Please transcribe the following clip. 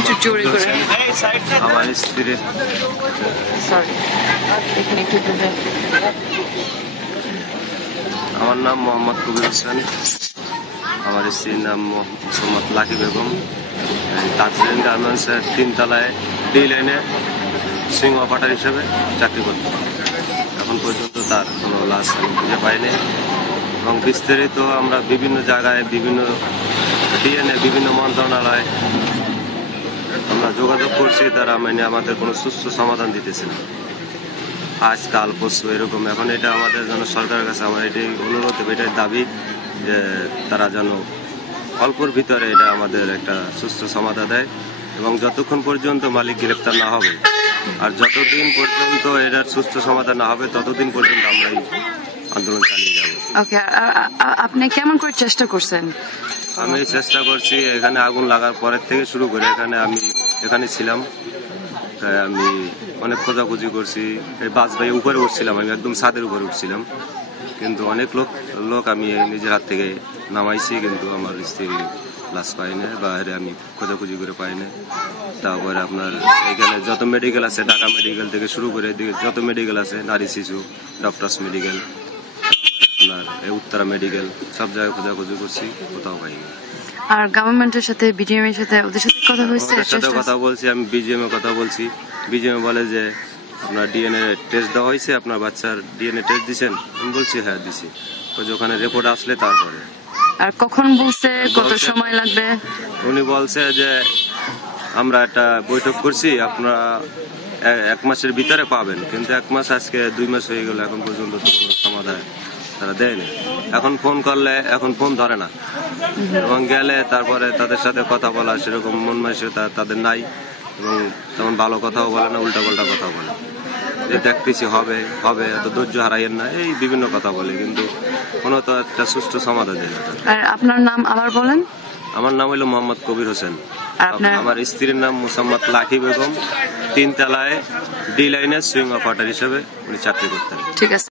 একটু জোরে করে। আমার স্ত্রীর সরি, এখানে একটু জোরে। আমার নাম মোহাম্মদ কবির হোসেন, আমার স্ত্রীর নাম মোহাম্মদ লাকি বেগম। তাজরিন গার্মেন্টসের 3 তলায় ডি লাইনে সিং অপারেটর হিসেবে চাকরি করত। এখন পর্যন্ত তার কোনো লাশ আমি খুঁজে পাইনি এবং বিস্তারিত আমরা বিভিন্ন জায়গায়, বিভিন্ন ডিএনএ, বিভিন্ন মন্ত্রণালয়ে আমরা যোগাযোগ করছি, তারা মানে আমাদের কোনো সুস্থ সমাধান দিতেছে না। আজ কাল পরশু এরকম। এখন এটা আমাদের যেন সরকারের কাছে আমার এটাই অনুরোধ, এটাই দাবি যে তারা যেন অল্পর ভিতরে এটা আমাদের একটা সুস্থ সমাধান দেয় এবং যতক্ষণ পর্যন্ত মালিক গ্রেপ্তার না হবে আর যতদিন পর্যন্ত এটার সুস্থ সমাধান না হবে ততদিন পর্যন্ত আমরা এই আন্দোলন চালিয়ে যাব। ওকে, আপনি কেমন করে চেষ্টা করছেন? আমি চেষ্টা করছি, এখানে আগুন লাগার পরের থেকে শুরু করে আমি এখানে ছিলাম, তাই আমি অনেক খোঁজাখুঁজি করছি। এই বাস ভাই উপরে উঠছিলাম, আমি একদম ছাদের উপরে উঠছিলাম, কিন্তু অনেক লোক আমি নিজের হাত থেকে নামাইছি, কিন্তু আমার স্ত্রীর লাশ পাই না, বাইরে আমি খোঁজাখুঁজি করে পাই না। তারপরে আপনার এখানে যত মেডিকেল আছে, ঢাকা মেডিকেল থেকে শুরু করে যত মেডিকেল আছে, নারী শিশু ডক্টরস মেডিকেল, আপনার এই উত্তরা মেডিকেল, সব জায়গায় খোঁজাখুঁজি করছি, কোথাও পাইনি। আর গভর্নমেন্টের সাথে, বিডিএম এর সাথে, ওদের সাথে কথা হয়েছে? ওদের সাথে কথা বলছি, আমি বিজিএম এ কথা বলছি। বিজিএম বলে যে আপনার ডিএনএ টেস্ট দেওয়া হয়েছে, আপনার বাচ্চার ডিএনএ টেস্ট দিচ্ছেন? আমি বলছি হ্যাঁ দিছি। যে ওখানে রিপোর্ট আসলে তারপরে। আর কখন বলছে, কত সময় লাগবে? উনি বলছে যে আমরা একটা বৈঠক করছি, আপনারা 1 মাসের ভিতরে পাবেন, কিন্তু 1 মাস আজকে 2 মাস হয়ে গেল, এখন পর্যন্ত তো কোনো সমাধান তারা দেয়নি। এখন ফোন করলে এখন ফোন ধরে না এবং গেলে তারপরে তাদের সাথে কথা বলা সেরকম মন মানসিকতা তাদের নাই এবং তেমন ভালো কথাও বলে না, উল্টাপাল্টা কথা বলে যে দেখতেছি হবে হবে, এত ধৈর্য হারাইয়েন না, এই বিভিন্ন কথা বলে, কিন্তু কোনো তো একটা সুষ্ঠু সমাধান দেয় না। আর আপনার নাম আবার বলেন? আমার নাম হলো মোহাম্মদ কবির হোসেন। আমার স্ত্রীর নাম মোহাম্মদ লাকি বেগম। 3 তলায় ডি লাইনে সুইং অপারেটর হিসেবে উনি চাকরি করতেন। ঠিক আছে।